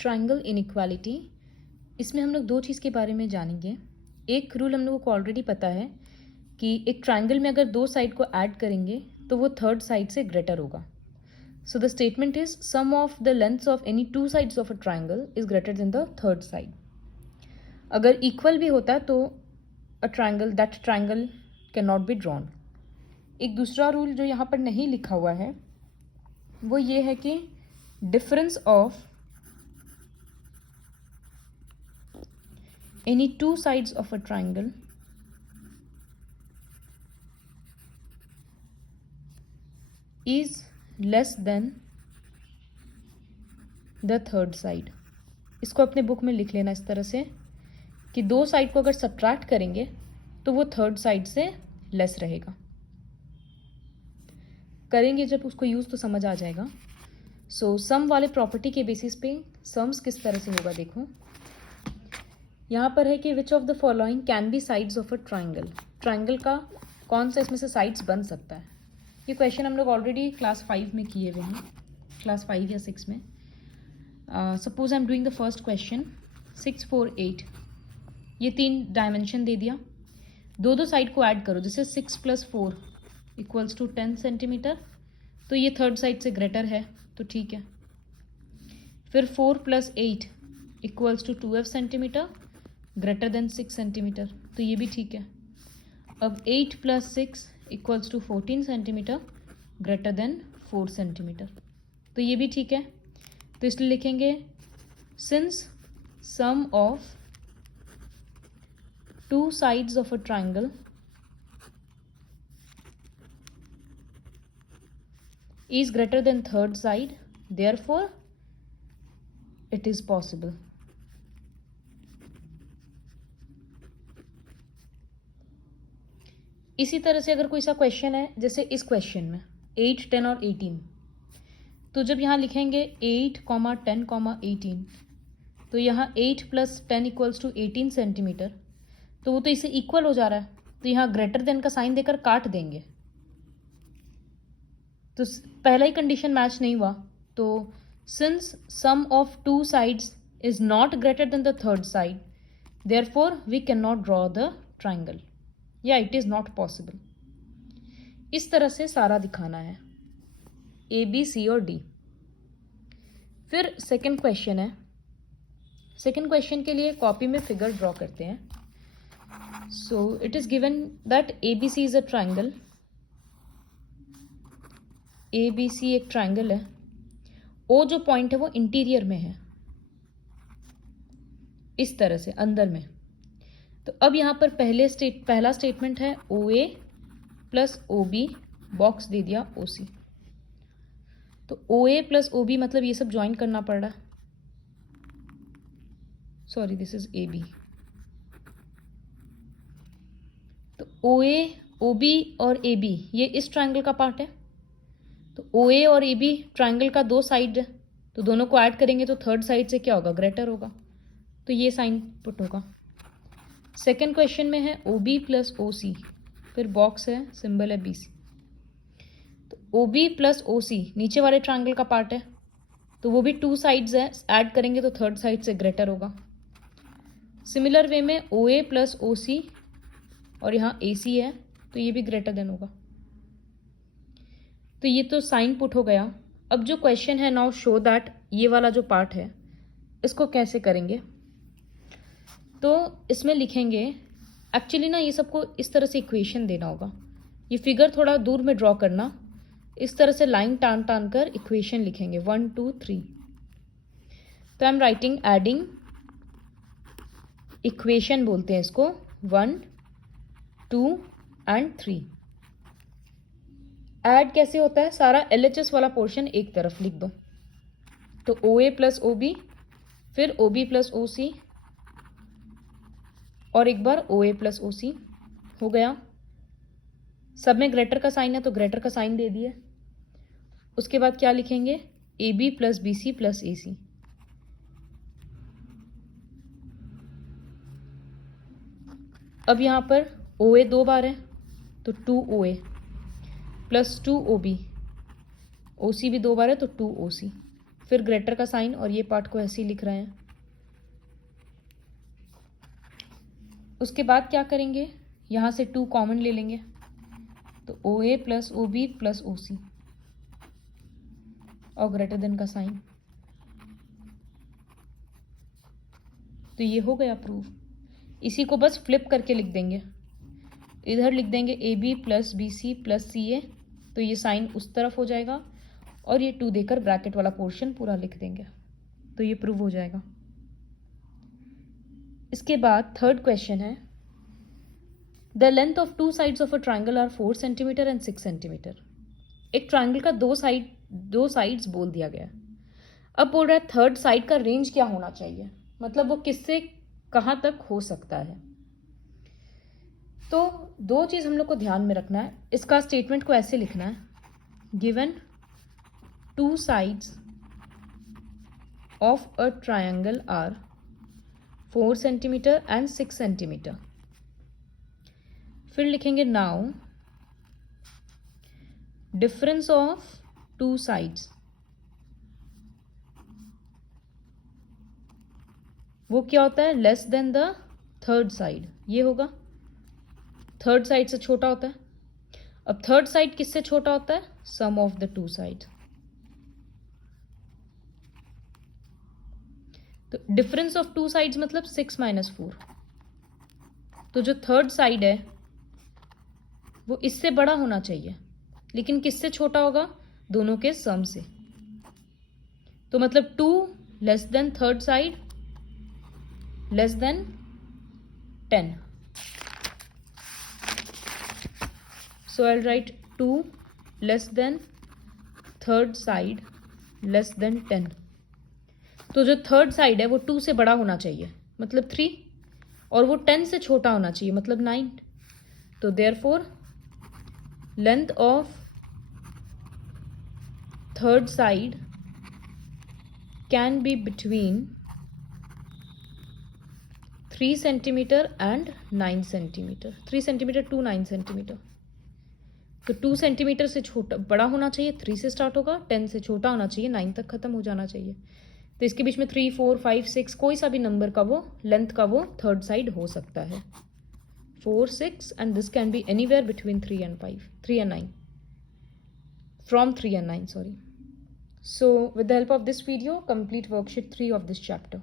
Triangle inequality, इसमें हम लोग दो चीज़ के बारे में जानेंगे। एक रूल हम लोगों को ऑलरेडी पता है कि एक ट्रायंगल में अगर दो साइड को ऐड करेंगे तो वो थर्ड साइड से ग्रेटर होगा। So the statement is sum of the lengths of any two sides of a triangle is greater than the third side. अगर इक्वल भी होता है तो a triangle that triangle can not be drawn. एक दूसरा rule जो यहाँ पर नहीं लिखा हुआ है वो ये है कि difference of any two sides of a triangle is less than the third side। इसको अपने बुक में लिख लेना इस तरह से कि दो साइड को अगर सब्ट्रैक्ट करेंगे तो वो थर्ड साइड से लेस रहेगा। करेंगे जब उसको यूज़ तो समझ आ जाएगा। सो सम वाले प्रॉपर्टी के बेसिस पे सम्स किस तरह से होगा देखो। यहाँ पर है कि which of the following can be sides of a triangle. Triangle का कौन सा इसमें से साइड्स बन सकता है। ये क्वेश्चन हम लोग ऑलरेडी क्लास 5 में किए हुए हैं, क्लास 5 या 6 में। Suppose I am doing the first question 6, 4, 8। ये 3 डायमेंशन दे दिया, दो साइड को ऐड करो। जैसे 6 + 4 = 10 सेंटीमीटर, तो ये थर्ड साइड से ग्रेटर है तो ठीक है। फिर 4 + 8 = 12 सेंटीमीटर, ग्रेटर देन 6 सेंटीमीटर, तो ये भी ठीक है। अब 8 + 6 = 14 सेंटीमीटर, ग्रेटर देन 4 सेंटीमीटर, तो ये भी ठीक है। तो इसलिए लिखेंगे since sum of two sides of a triangle is greater than third side, therefore it is possible। इसी तरह से अगर कोई सा क्वेश्चन है, जैसे इस क्वेश्चन में 8, 10 और 18, तो जब यहाँ लिखेंगे 8, 10, 18, तो यहाँ 8 + 10 = 18 सेंटीमीटर, तो वो तो इसे इक्वल हो जा रहा है, तो यहाँ ग्रेटर देन का साइन देकर काट देंगे, तो पहला ही कंडीशन मैच नहीं हुआ। तो since sum of two sides is not greater than the third side, therefore we can not draw the triangle, या इट इज नॉट पॉसिबल। इस तरह से सारा दिखाना है A, B, C और D। फिर सेकंड क्वेश्चन है। सेकंड क्वेश्चन के लिए कॉपी में फिगर ड्रॉ करते हैं। So it is given that ABC is a triangle. ABC एक ट्राइंगल है। O जो पॉइंट है वो इंटीरियर में है, इस तरह से अंदर में। तो अब यहाँ पर पहला स्टेटमेंट है OA + OB, बॉक्स दे दिया OC। तो OA + OB मतलब ये सब ज्वाइन करना पड़ रहा है। Sorry, this is AB। तो OA, OB और AB ये इस ट्राइंगल का पार्ट है। तो OA और AB ट्राइंगल का दो साइड है, तो दोनों को ऐड करेंगे तो थर्ड साइड से क्या होगा, ग्रेटर होगा, तो ये साइन पुट होगा। सेकंड क्वेश्चन में है OB + OC, फिर बॉक्स है, सिंबल है BC। तो OB + OC नीचे वाले ट्राइंगल का पार्ट है, तो वो भी टू साइड्स है, ऐड करेंगे तो थर्ड साइड से ग्रेटर होगा। सिमिलर वे में OA + OC और यहाँ AC है, तो ये भी ग्रेटर देन होगा। तो ये तो साइन पुट हो गया। अब जो क्वेश्चन है नाउ शो दैट ये वाला जो पार्ट है इसको कैसे करेंगे। तो इसमें लिखेंगे, एक्चुअली ना ये सबको इस तरह से इक्वेशन देना होगा। ये फिगर थोड़ा दूर में ड्रॉ करना, इस तरह से लाइन टान टान कर इक्वेशन लिखेंगे 1, 2, 3। तो I am writing adding equation बोलते हैं इसको, 1, 2 एंड 3। ऐड कैसे होता है, सारा LHS वाला पोर्शन एक तरफ लिख दो। तो OA + OB, फिर OB + OC और एक बार OA + OC हो गया। सब में ग्रेटर का साइन है तो ग्रेटर का साइन दे दिए। उसके बाद क्या लिखेंगे, AB + BC + AC। अब यहाँ पर OA 2 बार है तो 2OA + 2OB, OC भी 2 बार है तो 2OC। फिर ग्रेटर का साइन और ये पार्ट को ऐसे ही लिख रहे हैं। उसके बाद क्या करेंगे, यहाँ से 2 कॉमन ले लेंगे, तो OA plus OB plus OC और ग्रेटर देन का साइन, तो ये हो गया प्रूफ। इसी को बस फ्लिप करके लिख देंगे, इधर लिख देंगे AB plus BC plus CA, तो ये साइन उस तरफ हो जाएगा और ये 2 देकर ब्रैकेट वाला पोर्शन पूरा लिख देंगे, तो ये प्रूव हो जाएगा। इसके बाद थर्ड क्वेश्चन है, the length of 2 sides of a triangle are 4 centimetre and 6 centimetre. एक ट्राइंगल का दो साइड्स बोल दिया गया। अब बोल रहा है थर्ड साइड का रेंज क्या होना चाहिए, मतलब वो किससे कहाँ तक हो सकता है। तो 2 चीज़ हम लोग को ध्यान में रखना है। इसका स्टेटमेंट को ऐसे लिखना है, given 2 sides of a triangle are 4 centimetre and 6 centimetre. फिर लिखेंगे नाउ डिफरेंस ऑफ 2 साइड्स, वो क्या होता है, less than the third side, ये होगा, थर्ड साइड से छोटा होता है। अब थर्ड साइड किससे छोटा होता है, सम ऑफ द 2 साइड। तो डिफरेंस ऑफ 2 साइड्स मतलब 6 माइनस 4, तो जो थर्ड साइड है वो इससे बड़ा होना चाहिए, लेकिन किससे छोटा होगा, दोनों के सम से। तो मतलब 2 less than third side less than 10, so I'll write 2 less than third side less than 10। तो जो थर्ड साइड है वो 2 से बड़ा होना चाहिए मतलब 3, और वो 10 से छोटा होना चाहिए मतलब 9। तो therefore length of third side can be between 3 centimetre and 9 centimetre, 3 centimetre to 9 centimetre. तो 2 सेंटीमीटर से छोटा बड़ा होना चाहिए, 3 से स्टार्ट होगा, 10 से छोटा होना चाहिए, 9 तक खत्म हो जाना चाहिए। तो इसके बीच में 3, 4, 5, 6 कोई सा भी नंबर का वो लेंथ का वो थर्ड साइड हो सकता है, 4, 6 and this can be anywhere between 3 and 9, from 3 and 9, sorry. So with the help of this video, complete worksheet 3 of this chapter.